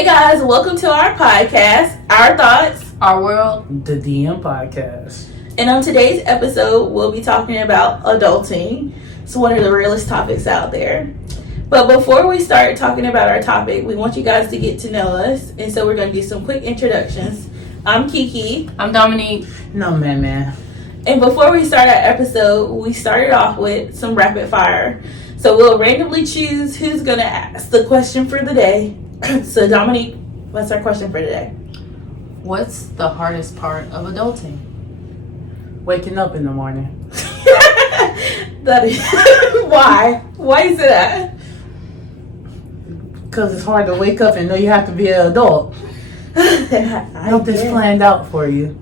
Hey guys, welcome to our podcast, Our Thoughts, Our World, the DM podcast. And on today's episode, we'll be talking about adulting. It's one of the realest topics out there. But before we start talking about our topic, we want you guys to get to know us. And so we're going to do some quick introductions. I'm Kiki. I'm Dominique. No, man. And before we start our episode, we started off with some rapid fire. So we'll randomly choose who's going to ask the question for the day. So Dominique, what's our question for today? What's the hardest part of adulting? Waking up in the morning. That is why? Why is it that? Because it's hard to wake up and know you have to be an adult. Nothing's planned out for you.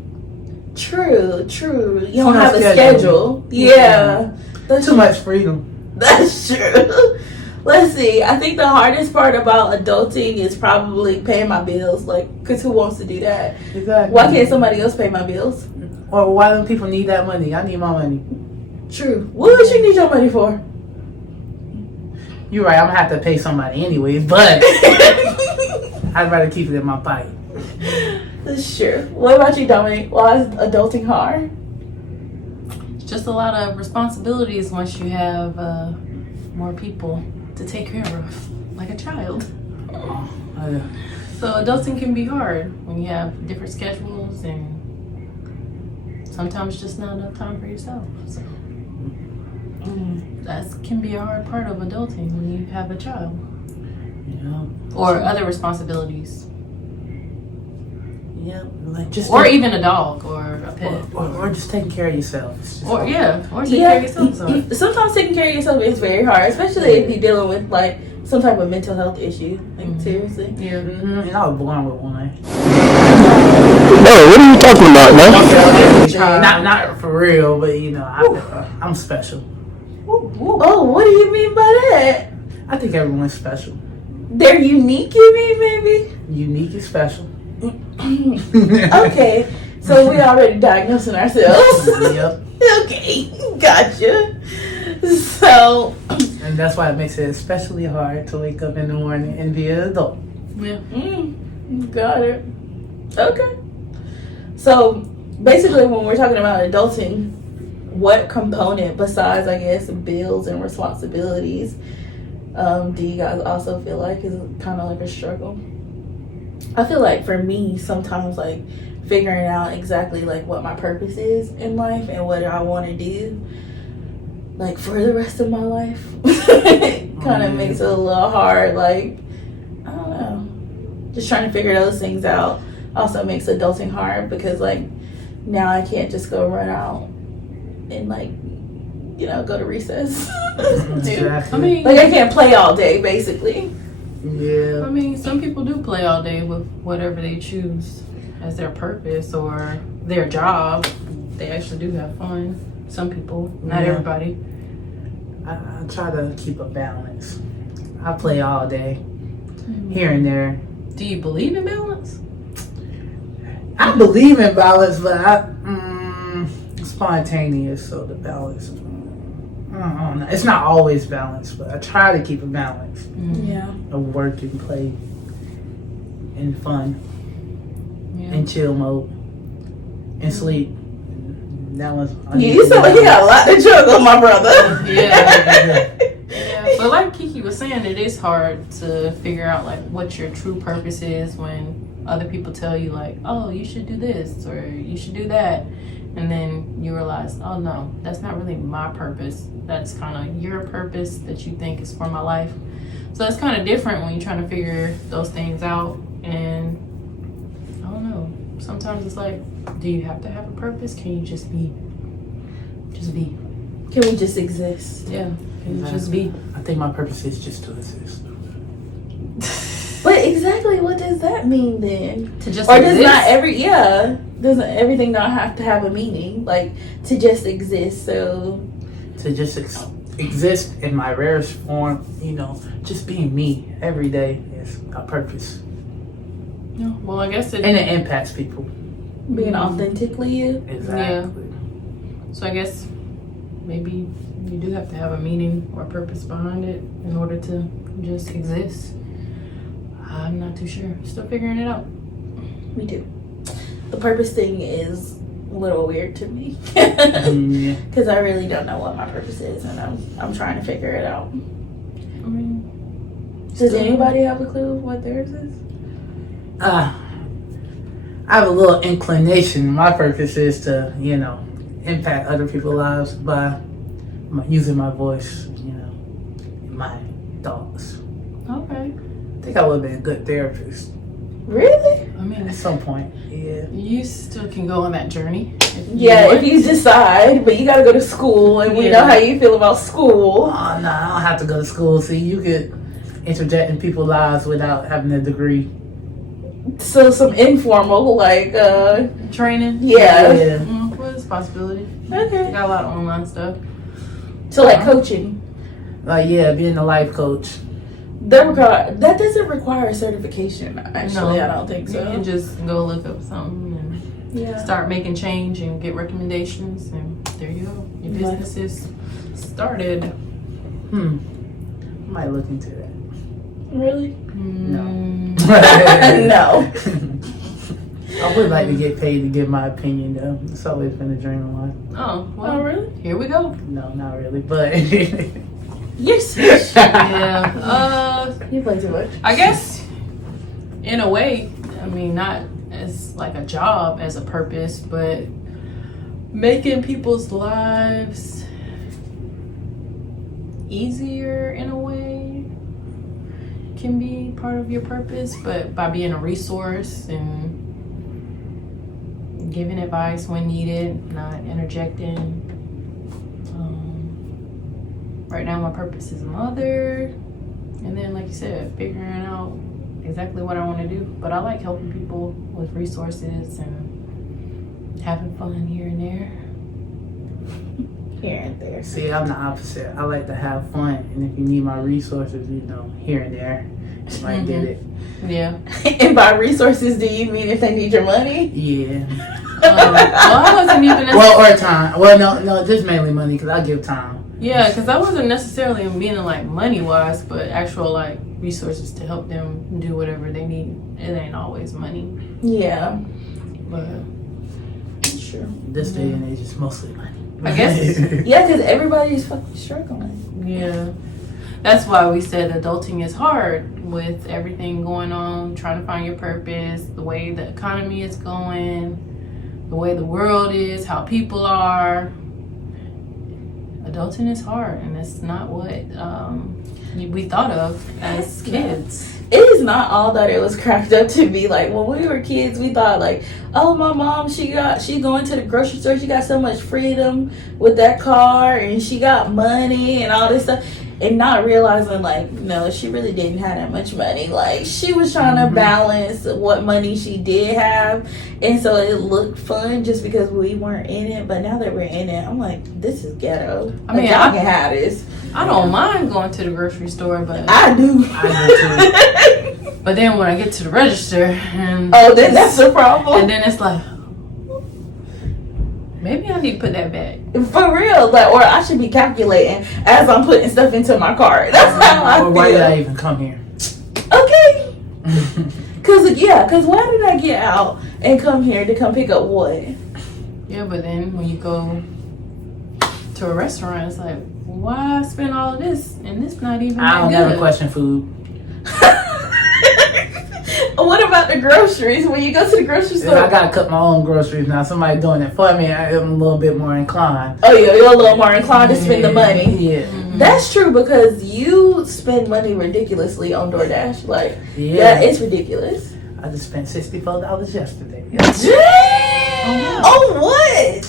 True. You don't have a schedule. schedule. Yeah. That's Too much freedom. That's true. Let's see. I think the hardest part about adulting is probably paying my bills. Because who wants to do that? Exactly. Why can't somebody else pay my bills? Or why don't people need that money? I need my money. True. What would you need your money for? You're right. I'm going to have to pay somebody anyways, but I'd rather keep it in my pocket. That's true. What about you, Dominic? Why is adulting hard? Just a lot of responsibilities once you have more people to take care of, like a child. So adulting can be hard when you have different schedules and sometimes just not enough time for yourself. So that can be a hard part of adulting when you have a child. Yeah. Or other responsibilities. Yeah. Or even a dog or a pet. Or just taking care of yourself. Or taking care of yourself. So. Sometimes taking care of yourself is very hard, especially if you're dealing with some type of mental health issue. Seriously. Yeah. And I was born with one. No, what are you talking about, man? Not for real, but I'm special. Oh, what do you mean by that? I think everyone's special. They're unique, you mean, maybe? Unique and special. Okay, so we already diagnosing ourselves. Yep. Okay, gotcha. So, and that's why it makes it especially hard to wake up in the morning and be an adult. Yeah. Got it. Okay. So, basically, when we're talking about adulting, what component besides, I guess, bills and responsibilities, do you guys also feel like is kind of like a struggle? I feel like for me, sometimes figuring out exactly what my purpose is in life and what I want to do, for the rest of my life, kind of makes it a little hard. I don't know, just trying to figure those things out also makes adulting hard because now I can't just go run out and go to recess. Exactly. I mean, I can't play all day basically. Yeah. I mean, some people do play all day with whatever they choose as their purpose or their job. They actually do have fun. Some people, not everybody. I try to keep a balance. I play all day, here and there. Do you believe in balance? I believe in balance, but spontaneous, so the balance. I don't know. It's not always balanced, but I try to keep a balance. Yeah. Of work and play and fun and chill mode and sleep. That was. You sound like you got a lot to juggle, my brother. Yeah. But like Kiki was saying, it is hard to figure out what your true purpose is when other people tell you oh, you should do this or you should do that. And then you realize, oh no, that's not really my purpose. That's kind of your purpose that you think is for my life. So that's kind of different when you're trying to figure those things out. And I don't know, sometimes it's do you have to have a purpose? Can you just be? Just be. Can we just exist? Yeah, can you just be? I think my purpose is just to exist. But exactly what does that mean then? To just or exist? Doesn't everything not have to have a meaning? To just exist, so to just exist in my rarest form, just being me every day is a purpose. Yeah, well, I guess and it impacts people. Being authentically you. Exactly. Yeah. So I guess maybe you do have to have a meaning or purpose behind it in order to just exist. I'm not too sure. Still figuring it out. Me too. The purpose thing is a little weird to me. Yeah. Because I really don't know what my purpose is, and I'm trying to figure it out. I mean, Does anybody have a clue what theirs is? I have a little inclination. My purpose is to, impact other people's lives by using my voice, my thoughts. okay. I think I would have been a good therapist Really? I mean, at some point. Yeah. you still can go on that journey. If you decide, but you gotta go to school, and we know how you feel about school. Oh, no, I don't have to go to school. See, you could interject in people's lives without having a degree. So some informal, like, Training. yeah. Well, it's a possibility. Okay. Got a lot of online stuff. So like coaching. Being a life coach. That doesn't require a certification. Actually, No. I don't think You so. can just go look up something and Yeah. start making change and get recommendations, and there you go. Your business is started. Might look into that. Really? No. No. I would like to get paid to give my opinion, though. It's always been a dream of mine. Oh, well, Oh, really? here we go. No, not really, but Yes. Yeah. You play too much. I guess, in a way, I mean, not as like a job, as a purpose, but making people's lives easier in a way can be part of your purpose, but by being a resource and giving advice when needed, not interjecting. Right now my purpose is mother, and then like you said, figuring out exactly what I want to do. But I like helping people with resources and having fun here and there. Here and there. see, I'm the opposite. I like to have fun, and if you need my resources, here and there, I might get it. Yeah. And by resources, do you mean if they need your money? Yeah. Well, I wasn't even Well, or time. Well, no, just mainly money because I give time. yeah, because I wasn't necessarily meaning like money wise, but actual like resources to help them do whatever they need. It ain't always money, Yeah. but That's true. This day and age, it's mostly money. I guess. Yeah, because everybody's fucking struggling. Yeah. That's why we said adulting is hard with everything going on, trying to find your purpose, the way the economy is going, the way the world is, how people are. Adulting is hard, and it's not what we thought of as kids. It is not all that it was cracked up to be. Like when we were kids, we thought like, oh, my mom, she going to the grocery store, she got so much freedom with that car, and she got money and all this stuff, and not realizing like, no, she really didn't have that much money. Like she was trying to balance what money she did have, and so it looked fun just because we weren't in it. But now that we're in it, I'm like, this is ghetto. I mean, y'all can have this. I don't mind going to the grocery store, but I do. but then when I get to the register, and then that's the problem. and then it's like, maybe I need to put that back. For real, like, or I should be calculating as I'm putting stuff into my cart. That's how I Or why did I feel. even come here? Okay, cause why did I get out and come here to come pick up what? Yeah, but then when you go to a restaurant, it's like, why spend all of this and this not even I don't that never good? question food. What about the groceries? When you go to the grocery If store, I gotta cut my own groceries now. Somebody doing it for me, I'm a little bit more inclined. oh yeah, you're a little more inclined to spend the money. Yeah. That's true because you spend money ridiculously on DoorDash. Like, Yeah. it's ridiculous. I just spent $64 yesterday. Damn! Oh, what?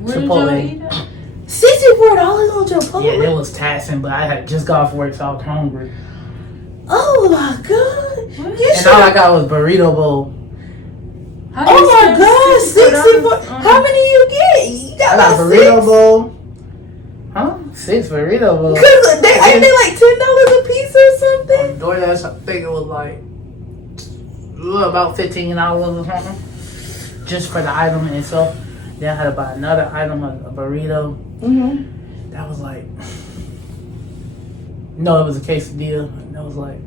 Where did y'all eat at? $64 on Chipotle? Yeah, it was taxing, but I had just got off work, so I was hungry. Oh my god! You And all I got was burrito bowl. How do you Oh my spend god, $64? 64! How many you get? You got I got about burrito 6? bowl. Huh? 6 burrito bowls. Cause ain't they like $10 a piece or something? DoorDash, I think it was like about $15 or something, just for the item itself. Then I had to buy another item, a burrito. Mm-hmm. That was like, no, it was a quesadilla. That was like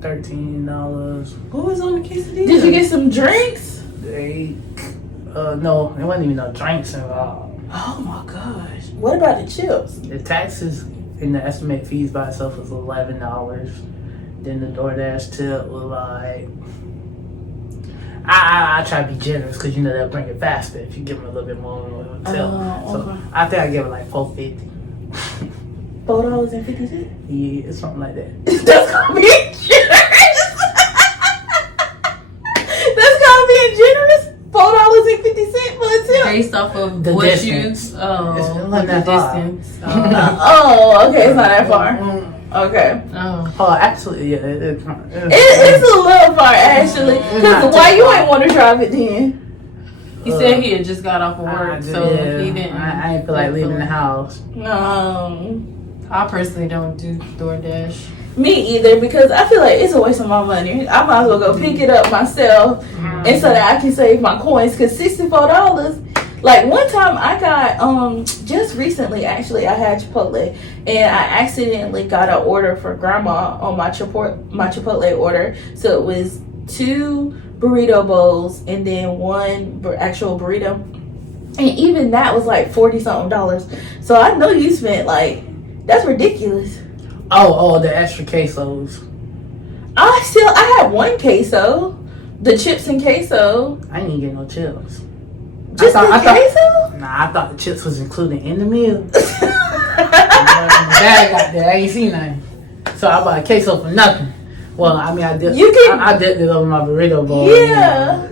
$13. What was on the quesadilla? Did you get some drinks? No, there wasn't even no drinks involved. Oh my gosh. What about the chips? The taxes and the estimated fees by itself was $11. Then the DoorDash tip was like, I try to be generous because they'll bring it faster if you give them a little bit more of a tip. So Okay. I think I gave it like $4.50. $4.50? Yeah, something like that. That's called being generous. That's called being generous. $4.50 for a tip. Based off of The what distance. you, It's the not that far. distance. Oh, okay. It's not that far. Okay. Oh, actually, yeah. It's a little far, actually. Not Because too why you far. ain't want to drive it then? He said he had just got off of work, so he didn't. I ain't feel like leaving the house. No. I personally don't do DoorDash. Me either, because I feel like it's a waste of my money. I might as well go pick it up myself and so that I can save my coins. Because $64, like one time I got, just recently actually, I had Chipotle and I accidentally got an order for grandma on my Chipotle order. So it was 2 burrito bowls and then 1 actual burrito. And even that was like $40-something. So I know you spent like, that's ridiculous. Oh, the extra quesos. I had 1 queso, the chips and queso. I didn't get no chips. Just the queso? Nah, I thought the chips was included in the meal. The bag got there, I ain't seen nothing. So I bought a queso for nothing. Well, I mean, I dipped it over my burrito bowl. Yeah.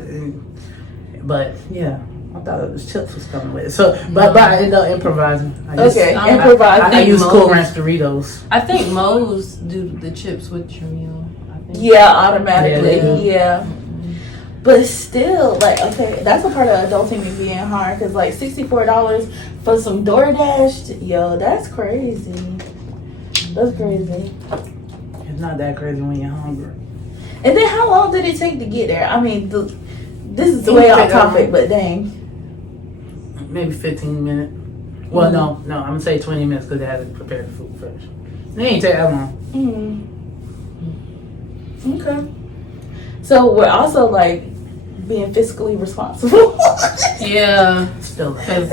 But yeah, I thought it was chips was coming with it. So, but I ended up improvising. Improvising. I use Cool Ranch Doritos. I think Moe's do the chips with your meal. I think. Yeah, automatically. Yeah. Yeah. But still, like, okay, that's a part of adulting me being hard. Because, like, $64 for some DoorDash, yo, that's crazy. That's crazy. It's not that crazy when you're hungry. And then how long did it take to get there? I mean, this is way off topic, but dang. Maybe 15 minutes. Well, no, I'm going to say 20 minutes because they had to prepare the food first. It ain't take that long. Okay. So we're also, like, being fiscally responsible. Yeah, Still. because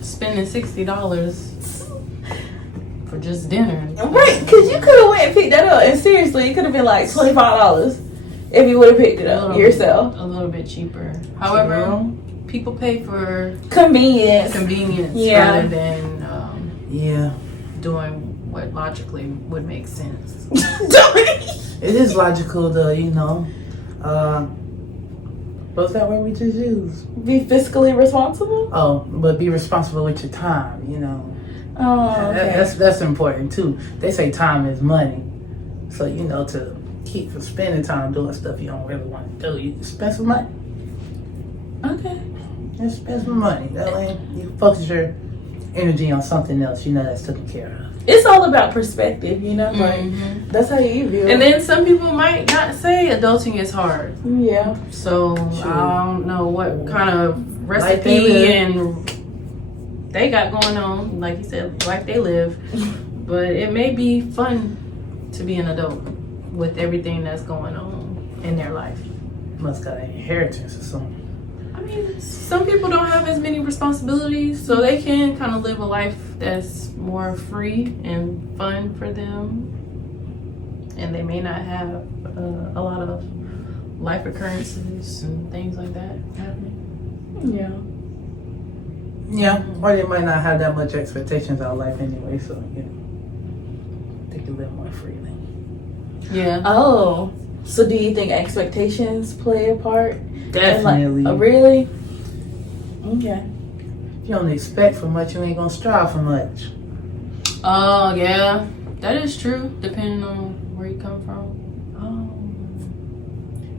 spending $60 for just dinner. Right, because you could have went and picked that up. And seriously, it could have been like $25 if you would have picked it up yourself. A little bit cheaper. However, people pay for Convenience. rather than Yeah. doing what logically would make sense. It is logical to, what's that word we just used? Be fiscally responsible? Oh, but be responsible with your time, Oh, okay. That's important too. They say time is money. So, to keep from spending time doing stuff you don't really want to do, you spend some money. Okay. Just spend some money. That way you focus your energy on something else, that's taken care of. It's all about perspective, like that's how you view it. And then some people might not say adulting is hard. Yeah. So I don't know what kind of Like they recipe live. and they got going on, like you said, like they live. But it may be fun to be an adult with everything that's going on in their life. Must got an inheritance or something. I mean, some people don't have as many responsibilities, so they can kind of live a life that's more free and fun for them. And they may not have a lot of life occurrences and things like that happening. Yeah. Yeah, or they might not have that much expectations out of life anyway, so, they can live more freely. Yeah. Oh. So do you think expectations play a part? Definitely. Really? Okay. If you don't expect for much, you ain't gonna strive for much. Oh, yeah. That is true, depending on where you come from.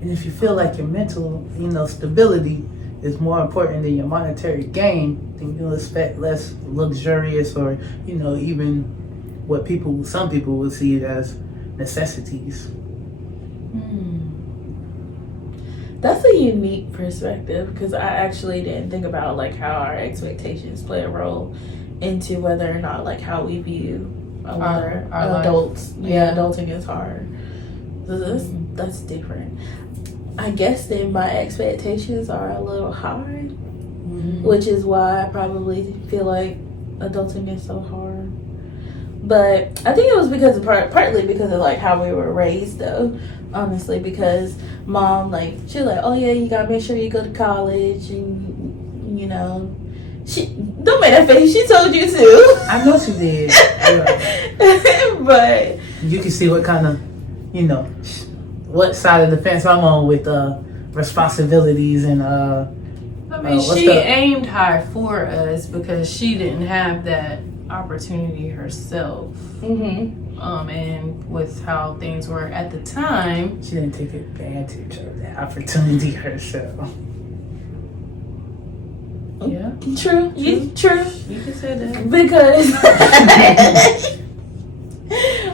And if you feel like your mental, stability is more important than your monetary gain, then you'll expect less luxurious or, even what some people would see as necessities. That's a unique perspective because I actually didn't think about like how our expectations play a role into whether or not like how we view our life. adults. Yeah, adulting is hard. That's different. I guess then my expectations are a little high, which is why I probably feel like adulting is so hard. But I think it was because of partly because of like how we were raised, though. Honestly, because mom, like, she's like, oh yeah, you gotta make sure you go to college, and you know, she don't make that face. She told you to. I know she did. But you can see what kind of, you know, what side of the fence I'm on with responsibilities and I mean, she aimed high for us because she didn't have that opportunity herself. And with how things were at the time, she didn't take advantage of that opportunity herself. Yeah, true. You can say that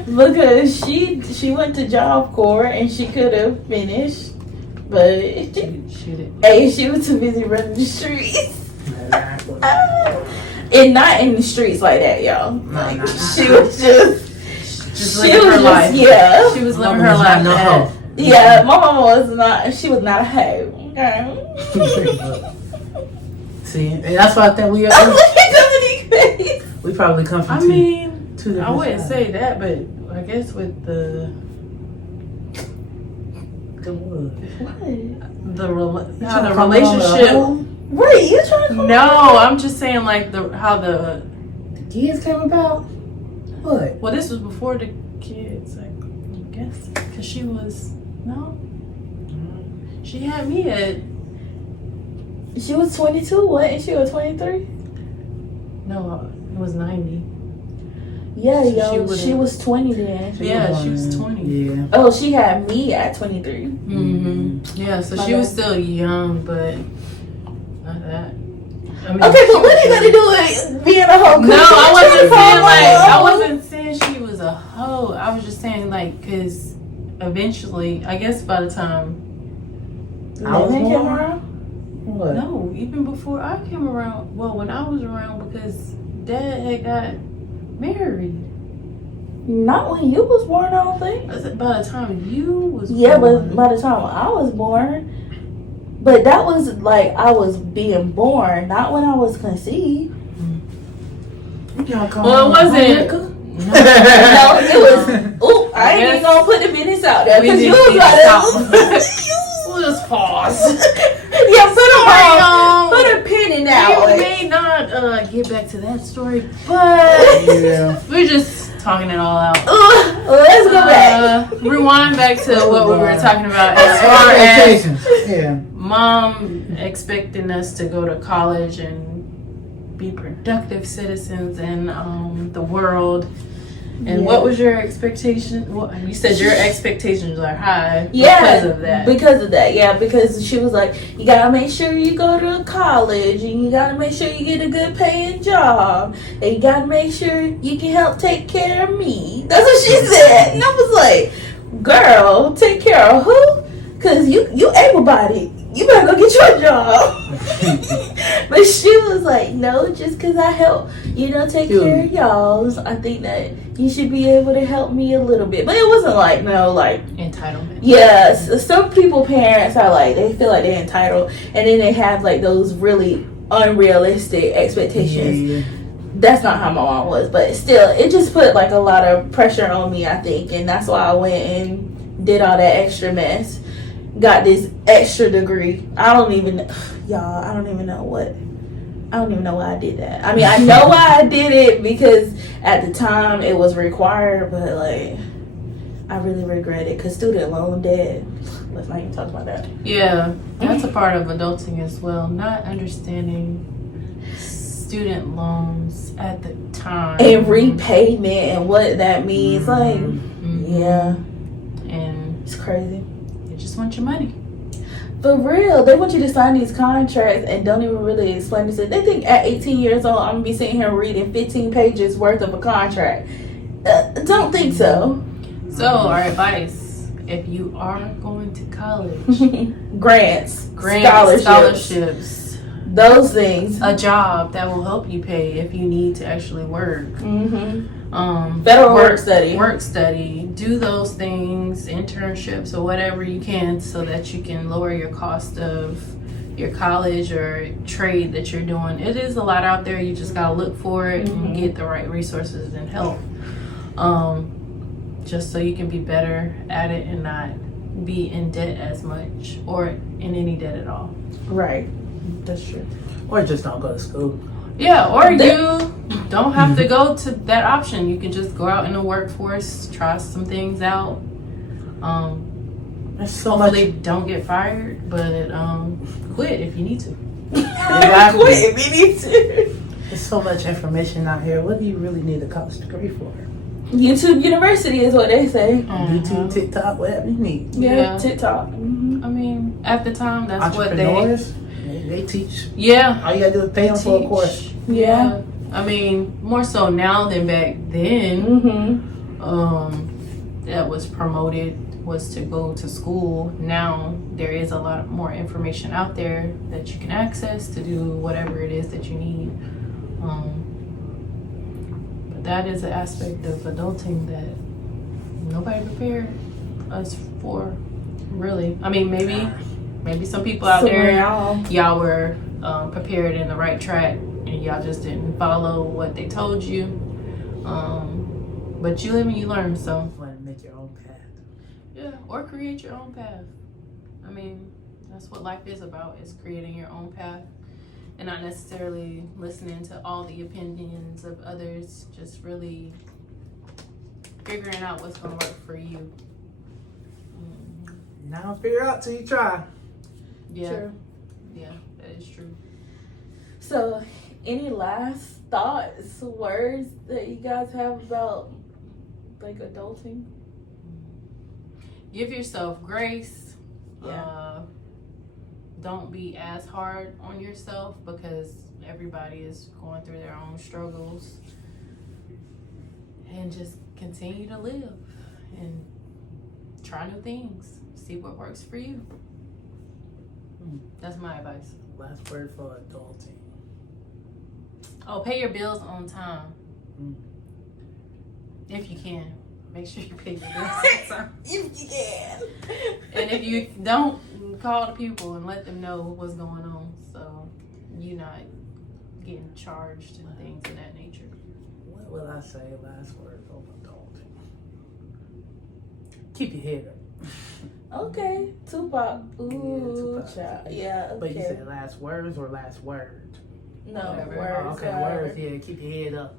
because she went to Job Corps and she could have finished, but she was too busy running the streets. And not in the streets like that, y'all. Like, she was just living her life. Yeah, she was living her life. Yeah, my mama was not. She was not a hoe. Okay. See, and that's why I think we probably come from. I mean, two different I wouldn't sides. say that, but I guess with the relationship. Wait, you trying to? No, I'm just saying like how the kids came about. What? Well, this was before the kids, I guess, because she was she had me at. She was 22. What? And she was 23. No, it was 90. Yeah, yo, she was 20 then. She was 20. Yeah. Oh, she had me at 23. Yeah, so she was still young, but not that. I mean, okay, but what are you gonna do with being a hoe? No, I wasn't saying she was a hoe. I was just saying like, cause eventually, I guess by the time Mundane came around. What? No, even before I came around. Well, when I was around, because Dad had got married. Not when you was born, I don't think. By the time you was born. But by the time I was born. But that was like I was being born, not when I was conceived. Well, it wasn't. No, it was. Ooh, I ain't even gonna put the business out there because you was about to. We'll just pause. Yeah, put a pin in that We one. may not get back to that story, but we're just talking it all out. Let's go back. Rewind back to what we were talking about as far as mom expecting us to go to college and be productive citizens in the world. And what was your expectation? Well, you said your expectations are high because of that. Because she was like, you gotta make sure you go to college, and you gotta make sure you get a good paying job, and you gotta make sure you can help take care of me. That's what she said. And I was like, girl, take care of who? Because you able-bodied. You better go get your job. But she was like, no, just because I help, take care of y'all, I think that you should be able to help me a little bit. But it wasn't like, entitlement. Yes, some people, parents are like, they feel like they're entitled, and then they have like those really unrealistic expectations. Yeah. That's not how my mom was, but still, it just put like a lot of pressure on me, I think, and that's why I went and did all that extra mess. Got this extra degree. I don't even know why I did that. I mean, I know why I did it because at the time it was required, but like I really regret it because student loan debt. Let's not even talk about that. Yeah, that's a part of adulting as well. Not understanding student loans at the time and repayment and what that means. Yeah, and it's crazy. Just want your money. For real, they want you to sign these contracts and don't even really explain this. They think at 18 years old, I'm gonna be sitting here reading 15 pages worth of a contract. Don't think so. So, our advice: if you are going to college, grants, scholarships. those things. A job that will help you pay if you need to actually work. Federal work study. Do those things, internships or whatever you can, so that you can lower your cost of your college or trade that you're doing. It is a lot out there. You just gotta look for it and get the right resources and help. Just so you can be better at it and not be in debt as much or in any debt at all. Right. That's true. Or just don't go to school. Yeah, or you don't have to go to that option. You can just go out in the workforce, try some things out. There's so Hopefully much. don't get fired, but quit if you need to. Exactly. Quit if you need to. There's so much information out here. What do you really need a college degree for? YouTube University is what they say. YouTube, TikTok, whatever you need. Yeah. TikTok. I mean, at the time, that's what Entrepreneurs, they teach. Yeah. All you gotta do is pay them for a course. Yeah. I mean, more so now than back then. That was promoted was to go to school. Now there is a lot more information out there that you can access to do whatever it is that you need. But that is an aspect of adulting that nobody prepared us for, really. I mean, maybe some people out there, y'all were prepared in the right track and y'all just didn't follow what they told you. But you live and you learn, so. Want to make your own path. Yeah, or create your own path. I mean, that's what life is about, is creating your own path and not necessarily listening to all the opinions of others, just really figuring out what's going to work for you. Now don't figure out till you try. Yeah. True. Yeah, that is true. So, any last thoughts, words that you guys have about like adulting? Give yourself grace. Yeah. Don't be as hard on yourself because everybody is going through their own struggles. And just continue to live and try new things. See what works for you. That's my advice. Last word for adulting. Oh, pay your bills on time. If you can. Make sure you pay your bills on time. If you can. And if you don't, call the people and let them know what's going on, so you're not getting charged and things of that nature. What will I say? Last word for adulting. Keep your head up. Okay. Tupac. Ooh, Tupac. child. Yeah, okay. But you said last words or last word? No, Whatever. words. Oh, okay, whatever. words. Yeah, keep your head up.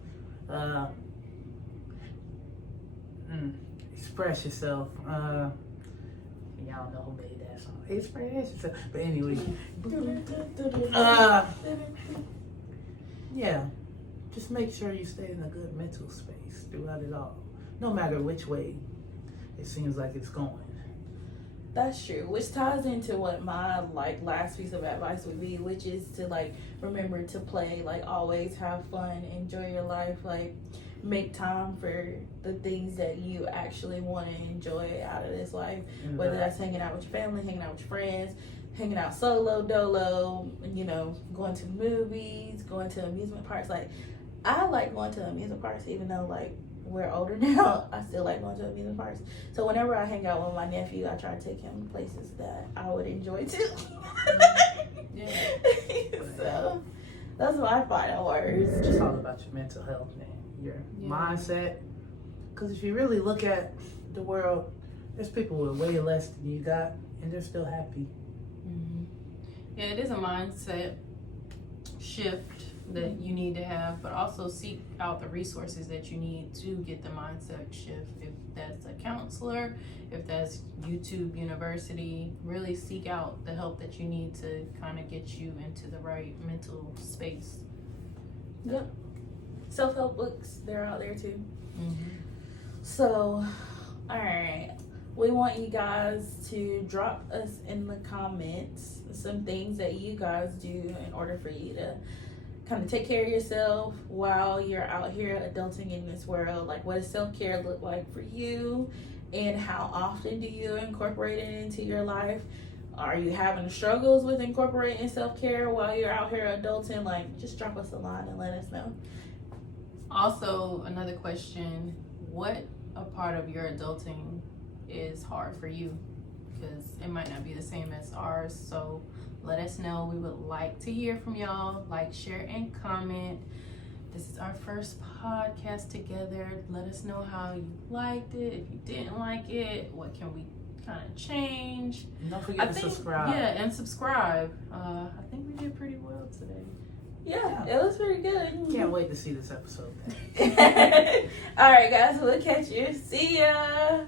Express yourself. Y'all know who made that song. Express yourself. But anyway, yeah, just make sure you stay in a good mental space throughout it all, no matter which way it seems like it's going. That's true, which ties into what my last piece of advice would be, which is to remember to play, always have fun, enjoy your life, make time for the things that you actually want to enjoy out of this life, whether that's hanging out with your family, hanging out with your friends, hanging out solo, dolo, going to movies, going to amusement parks. I like going to amusement parks, even though we're older now. I still like going to amusement parks. So whenever I hang out with my nephew, I try to take him places that I would enjoy too. Yeah. So that's my final words. It's just all about your mental health, man. Your mindset. Because if you really look at the world, there's people with way less than you got, and they're still happy. Yeah, it is a mindset shift that you need to have, but also seek out the resources that you need to get the mindset shift. If that's a counselor, if that's YouTube University, really seek out the help that you need to kind of get you into the right mental space. Yep. Self-help books, they're out there too. So, alright. We want you guys to drop us in the comments some things that you guys do in order for you to kind of take care of yourself while you're out here adulting in this world. What does self-care look like for you, and how often do you incorporate it into your life? Are you having struggles with incorporating self-care while you're out here adulting? Like, just drop us a line and let us know. Also, another question: what a part of your adulting is hard for you? Because it might not be the same as ours. So let us know. We would like to hear from y'all. Like, share, and comment. This is our first podcast together. Let us know how you liked it. If you didn't like it, what can we kind of change? And don't forget to subscribe. Yeah, and subscribe. I think we did pretty well today. Yeah, it was pretty good. Can't wait to see this episode. All right, guys, we'll catch you. See ya.